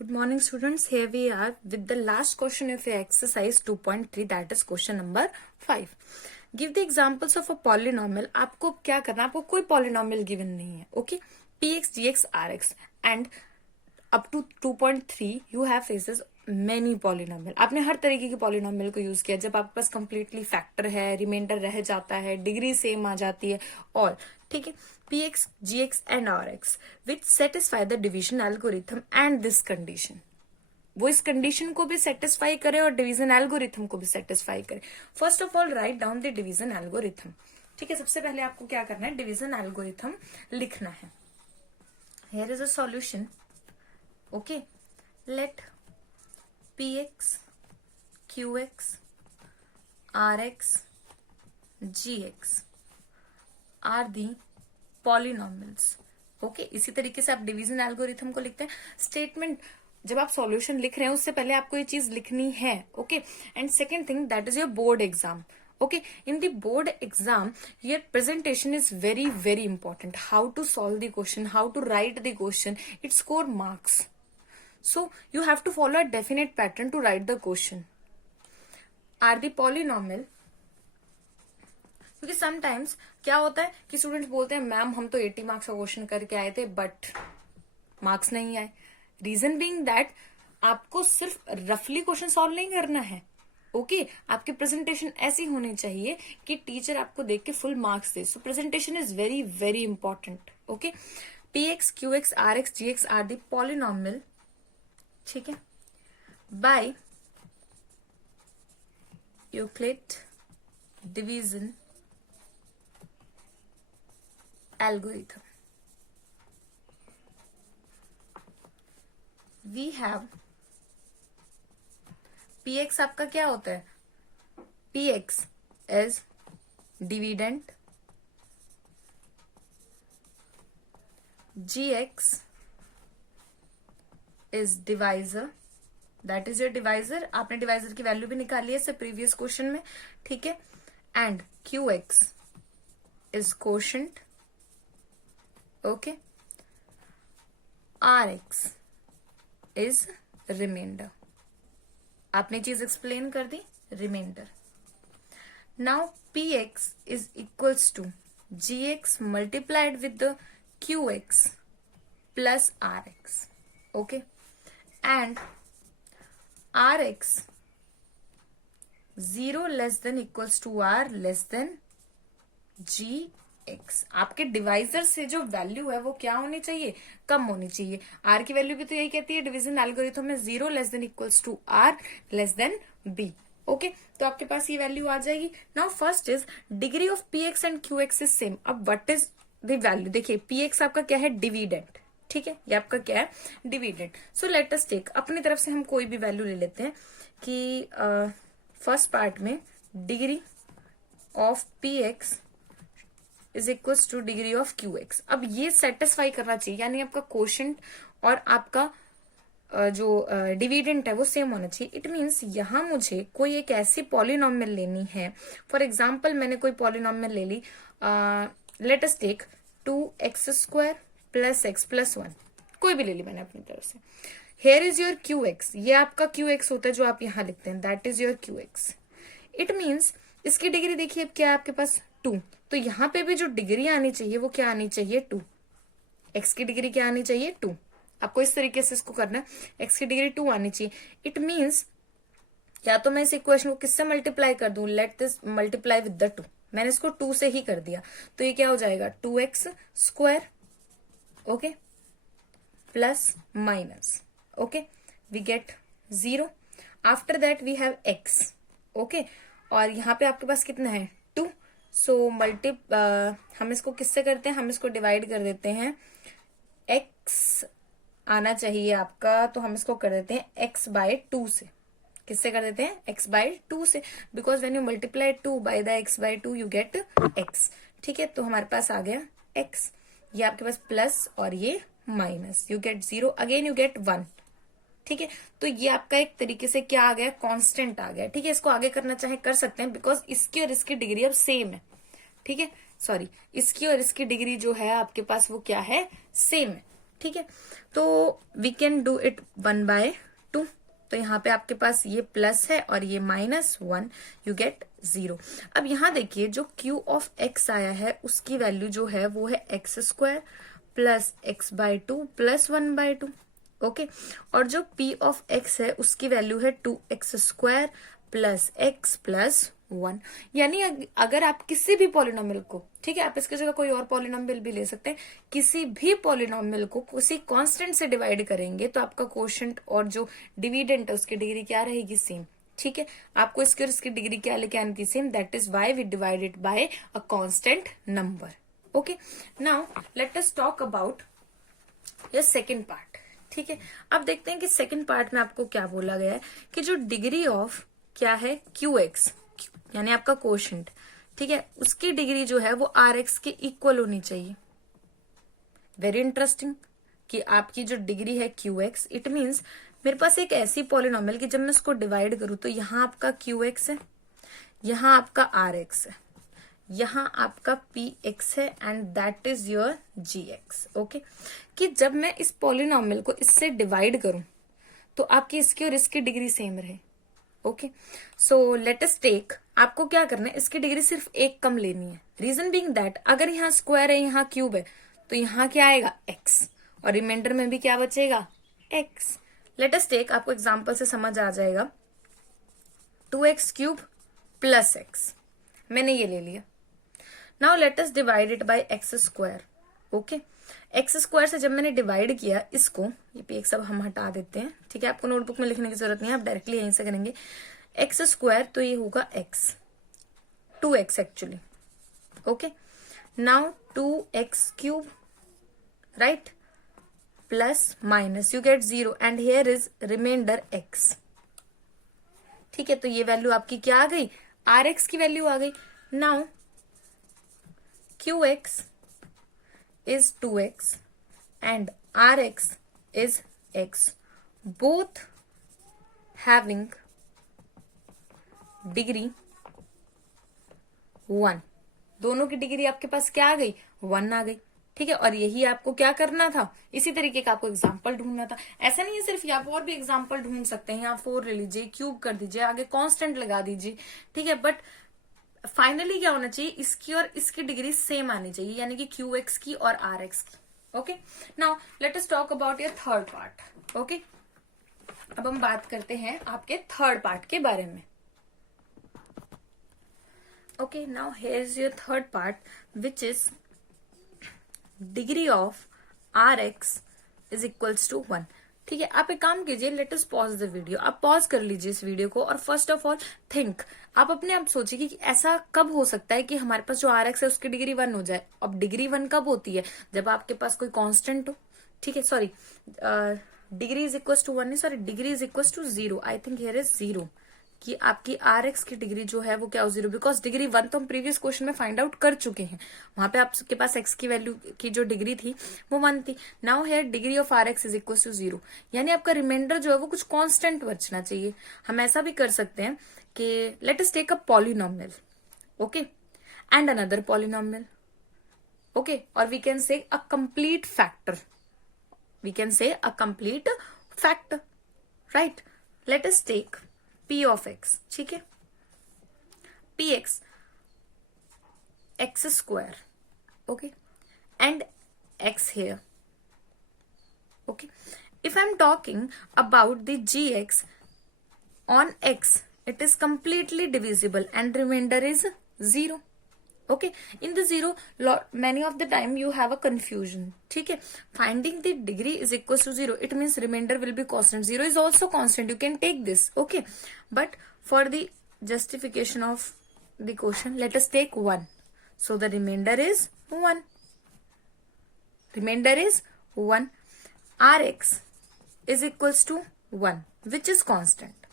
Good morning, students. Here we are with the last question of your exercise 2.3, that is question number 5. Give the examples of a polynomial. आपको क्या करना है, आपको कोई polynomial given नहीं है, okay? Px, Gx, Rx and up to 2.3 you have faces many polynomial. आपने हर तरीके के polynomial को यूज किया जब आपके पास completely factor है, रिमाइंडर रह जाता है, डिग्री सेम आ जाती है और ठीक है px, gx and rx which satisfy the division algorithm and this condition. वो इस कंडीशन को भी सेटिस्फाई करे और डिवीजन एल्गोरिथम को भी सेटिस्फाई करे. First of all write down the division algorithm. ठीक है, सबसे पहले आपको क्या करना है, डिवीजन एल्गोरिथम लिखना है. Here is a solution. Okay, let px, qx, rx, gx are the polynomials. Okay, इसी तरीके से आप डिवीजन एल्गोरिथम को लिखते हैं. स्टेटमेंट जब आप सॉल्यूशन लिख रहे हैं उससे पहले आपको ये चीज लिखनी है. Okay, and second thing that is your board exam. Okay, in the board exam, your presentation is very, very important. How to solve the question, how to write the question, it score marks. So, you have to follow a definite pattern to write the question. Are the polynomial, क्योंकि sometimes क्या होता है कि students बोलते हैं ma'am हम तो 80 marks का क्वेश्चन करके आए थे बट मार्क्स नहीं आए. रीजन बीइंग दैट आपको सिर्फ रफली क्वेश्चन सॉल्व नहीं करना है. ओके, आपकी प्रेजेंटेशन ऐसी होनी चाहिए कि टीचर आपको देख के फुल मार्क्स दे. So presentation is very very important. Okay, px, qx, rx, gx are the polynomial. ठीक है, by Euclid division algorithm. We have px आपका क्या होता है, px is dividend, gx is divisor, that is your divisor. आपने divisor की value भी निकाली है प्रीवियस क्वेश्चन में. ठीक है, and qx is quotient. Okay, rx is remainder. आपने चीज एक्सप्लेन कर दी, remainder. Now px is equals to gx multiplied with the qx plus rx. okay, and rx 0 less than equals to r less than gx. आपके divisor से जो value है वो क्या होनी चाहिए, कम होनी चाहिए. आर की वैल्यू भी तो यही कहती है डिवीजन एल्गोरिथम में 0 less than equals to R less than B. Okay, तो आपके पास ये वैल्यू आ जाएगी. Now first is degree of P X and Q X is same. अब व्हाट इज द वैल्यू, देखिए पी एक्स आपका क्या है, डिविडेंड. ठीक है, ये आपका क्या है, dividend. So let us take, अपनी तरफ से हम कोई भी वैल्यू ले लेते हैं कि फर्स्ट पार्ट में degree of P x is equals two degree of Q x. अब ये सेटिस्फाई करना चाहिए, यानी आपका क्वोशंट और आपका जो डिविडेंट है वो सेम होना चाहिए. इट मीन्स यहां मुझे कोई एक ऐसी पॉलिनॉमियल लेनी है. फॉर एग्जाम्पल मैंने कोई पॉलिनॉमियल ले ली, let us take 2x² plus x plus 1, कोई भी ले ली मैंने अपनी तरफ से. Here is your q x, ये आपका क्यू एक्स होता है जो आप यहां लिखते हैं, that is your q x. It means इसकी डिग्री देखिए अब क्या है आपके पास 2, तो यहां पे भी जो डिग्री आनी चाहिए वो क्या आनी चाहिए 2. एक्स की डिग्री क्या आनी चाहिए 2. आपको इस तरीके से इसको करना है, एक्स की डिग्री 2 आनी चाहिए. इट मीन्स या तो मैं इस इक्वेशन को किससे मल्टीप्लाई कर दूं, let this multiply with the 2. मैंने इसको 2 से ही कर दिया, तो ये क्या हो जाएगा 2x². Okay, plus minus. Okay, we get 0. After that we have x. Okay, और यहाँ पे आपके पास कितना है 2. सो हम इसको किससे करते हैं, हम इसको डिवाइड कर देते हैं. x आना चाहिए आपका, तो हम इसको कर देते हैं x बाय 2 से. किससे कर देते हैं, x बाय 2 से, because when you multiply 2 by the x by 2 you get x. ठीक है, तो हमारे पास आ गया x. ये आपके पास प्लस और ये minus, you get 0, again you get 1. ठीक है, तो ये आपका एक तरीके से क्या आ गया, कांस्टेंट आ गया. ठीक है, इसको आगे करना चाहे कर सकते हैं बिकॉज इसकी और इसकी डिग्री अब सेम है. ठीक है, सॉरी, इसकी और इसकी डिग्री जो है आपके पास वो क्या है, सेम है. ठीक है, तो वी कैन डू इट 1/2। तो यहाँ पे आपके पास ये प्लस है और ये -1, यू गेट 0। अब यहाँ देखिए जो Q ऑफ x आया है उसकी वैल्यू जो है वो है x² plus x/2 plus 1/2। Okay, और जो P ऑफ x है उसकी वैल्यू है 2x² प्लस x प्लस 1। यानी अगर आप किसी भी पॉलिनोमियल को, ठीक है, आप इसकी जगह कोई और पॉलिनोमियल भी ले सकते हैं, किसी भी पॉलिनोमियल को किसी कांस्टेंट से डिवाइड करेंगे तो आपका कोशेंट और जो डिविडेंट है उसकी डिग्री क्या रहेगी, सेम। ठीक है, आपको इसकी और इसकी डिग्री क्या लेके आनी थी, same. That is why we divided by a constant number. Okay, now let us talk about your second part. ठीक है, अब देखते हैं कि सेकेंड पार्ट में आपको क्या बोला गया है कि जो डिग्री ऑफ क्या है QX यानी आपका कोशेंट, ठीक है, उसकी डिग्री जो है वो RX के इक्वल होनी चाहिए। वेरी इंटरेस्टिंग कि आपकी जो डिग्री है QX, इट मीन्स मेरे पास एक ऐसी पॉलिनोमियल कि जब मैं उसको डिवाइड करूं तो यहां आपका QX है, यहां आपका RX है, यहां आपका PX है and that is your GX। Okay, कि जब मैं इस पॉलिनोमियल को इससे डिवाइड करूं तो आपकी इसकी और इसकी डिग्री सेम रहे। Okay, so let us take, आपको क्या करना है, इसकी डिग्री सिर्फ एक कम लेनी है। रीजन बीइंग दैट अगर यहाँ स्क्वायर है यहाँ क्यूब है तो यहाँ क्या आएगा x और रिमाइंडर में भी क्या बचेगा x। लेट अस टेक, आपको एग्जांपल से समझ आ जाएगा, 2x³ प्लस x, मैंने ये ले लिया। Now let us divide it by x²। Okay, x² से जब मैंने डिवाइड किया इसको, ये p सब हम हटा देते हैं, ठीक है, आपको नोटबुक में लिखने की जरूरत नहीं है, आप डायरेक्टली यहीं से करेंगे। x² तो ये होगा x, 2x actually. Okay, now 2x³ right, plus minus you get 0 and here is remainder x। ठीक है, तो ये वैल्यू आपकी क्या आ गई, RX की वैल्यू आ गई। Now QX is 2x and RX is x, both having degree 1। दोनों की डिग्री आपके पास क्या आ गई, 1 आ गई। ठीक है, और यही आपको क्या करना था, इसी तरीके का आपको एग्जाम्पल ढूंढना था। ऐसा नहीं है सिर्फ, आप और भी एग्जाम्पल ढूंढ सकते हैं, यहाँ 4 ले लीजिए, क्यूब कर दीजिए, आगे कांस्टेंट लगा दीजिए। ठीक है, बट फाइनली क्या होना चाहिए, इसकी और इसकी डिग्री सेम आनी चाहिए, यानी कि QX की और RX की। Okay, now let us talk about your third part. Okay, अब हम बात करते हैं आपके थर्ड पार्ट के बारे में। Okay, now here is your third part which is degree of RX is equals to 1। ठीक है, आप एक काम कीजिए, let us pause the video, आप पॉज कर लीजिए इस वीडियो को और फर्स्ट ऑफ ऑल थिंक, आप अपने आप सोचिए कि ऐसा कब हो सकता है कि हमारे पास जो RX है उसकी डिग्री 1 हो जाए। अब डिग्री 1 कब होती है, जब आपके पास कोई कांस्टेंट हो। ठीक है, sorry, degree is equal to 1 नहीं, sorry, degree is equal to 0। I think here is 0 कि आपकी RX की डिग्री जो है वो क्या हो, 0, बिकॉज डिग्री 1 तो हम प्रीवियस क्वेश्चन में फाइंड आउट कर चुके हैं, वहां पे आपके पास x की वैल्यू की जो डिग्री थी वो 1 थी। Now here degree of RX is equal to 0, यानी आपका रिमाइंडर जो है वो कुछ कांस्टेंट बचना चाहिए। हम ऐसा भी कर सकते हैं कि let us take a polynomial, okay, and another polynomial, okay, और we can say a complete factor, we can say a complete factor, right. Let us take P of x, ठीक है, PX x², okay, and x here, okay. If I'm talking about the GX on x, it is completely divisible and remainder is 0. Okay, in the 0 many of the time you have a confusion. ठीक है, finding the degree is equals to 0, it means remainder will be constant. 0 is also constant, you can take this. Okay, but for the justification of the question, let us take 1, so the remainder is 1, remainder is 1. RX is equals to 1, which is constant,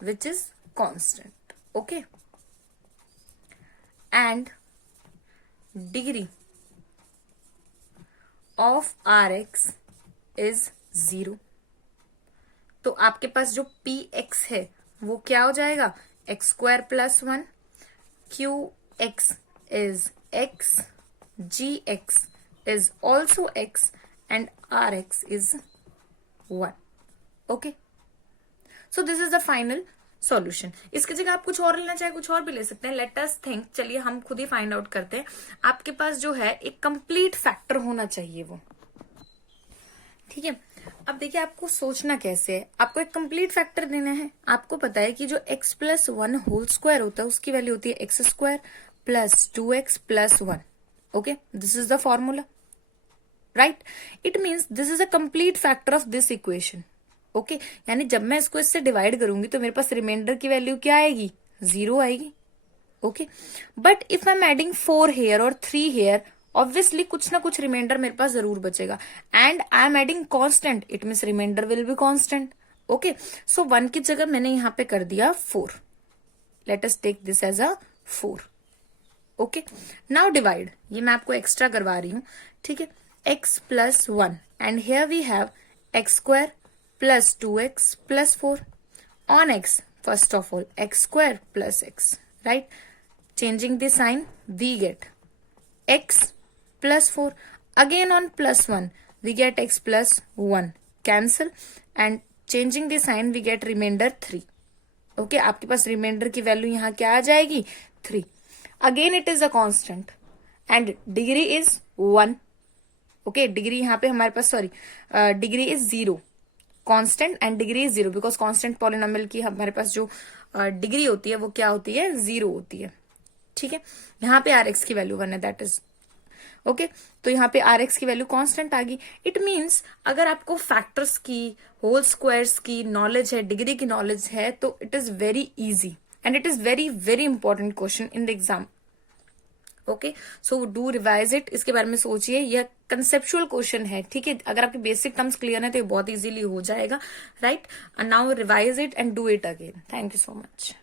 which is constant. Okay, and degree of RX is 0। तो आपके पास जो PX है वो क्या हो जाएगा, x² plus 1, QX is x, GX is also x and Rx is 1. Okay, so this is the final solution. इसकी जगह आप कुछ और लेना चाहे कुछ और भी ले सकते हैं. Let us think. चलिए हम खुद ही फाइंड आउट करते हैं. आपके पास जो है एक कंप्लीट फैक्टर होना चाहिए वो. ठीक है, अब देखिए आपको सोचना कैसे है. आपको एक कंप्लीट फैक्टर देना है. आपको पता है कि जो x प्लस 1 होल स्क्वायर होता है उसकी वैल्यू होती है x square plus 2x plus 1. Okay, this is the formula, right. It means this is a complete factor of this equation. Okay, यानी जब मैं इसको इससे डिवाइड करूंगी तो मेरे पास रिमाइंडर की वैल्यू क्या आएगी? 0 आएगी. Okay, but if I am adding 4 here और 3 हेयर, ऑब्वियसली कुछ ना कुछ रिमाइंडर मेरे पास जरूर बचेगा. And I am adding constant, it means remainder will be constant. Okay, so 1 की जगह मैंने यहां पे कर दिया 4. Let us take this as a 4. Okay, now divide. ये मैं आपको एक्स्ट्रा करवा रही हूं. ठीक है, x plus 1 and here we have X square plus 2x plus 4 on x. First of all, x square plus x, right? Changing the sign, we get x plus 4. Again on plus 1, we get x plus 1. Cancel. And changing the sign, we get remainder 3. Okay, आपके पास remainder की value यहाँ क्या आ जाएगी? 3. Again it is a constant. And degree is 1. Okay, degree यहाँ पे हमारे पास, sorry, degree is 0. Constant and degree is 0 because constant polynomial की हमारे पास जो डिग्री होती है वो क्या होती है? 0 होती है. ठीक है, यहाँ पे Rx की वैल्यू 1 है, दैट इज ओके. तो यहाँ पे Rx की वैल्यू कांस्टेंट आ गई. इट मीन्स अगर आपको फैक्टर्स की, होल स्क्वायर्स की नॉलेज है, डिग्री की नॉलेज है, तो it is very easy and it is very very important question in the exam. Okay, so do revise it. इसके बारे में सोचिए, यह कंसेप्चुअल क्वेश्चन है. ठीक है, अगर आपके बेसिक टर्म्स क्लियर है तो ये बहुत इजीली हो जाएगा, right. Now revise it and do it again. Thank you so much.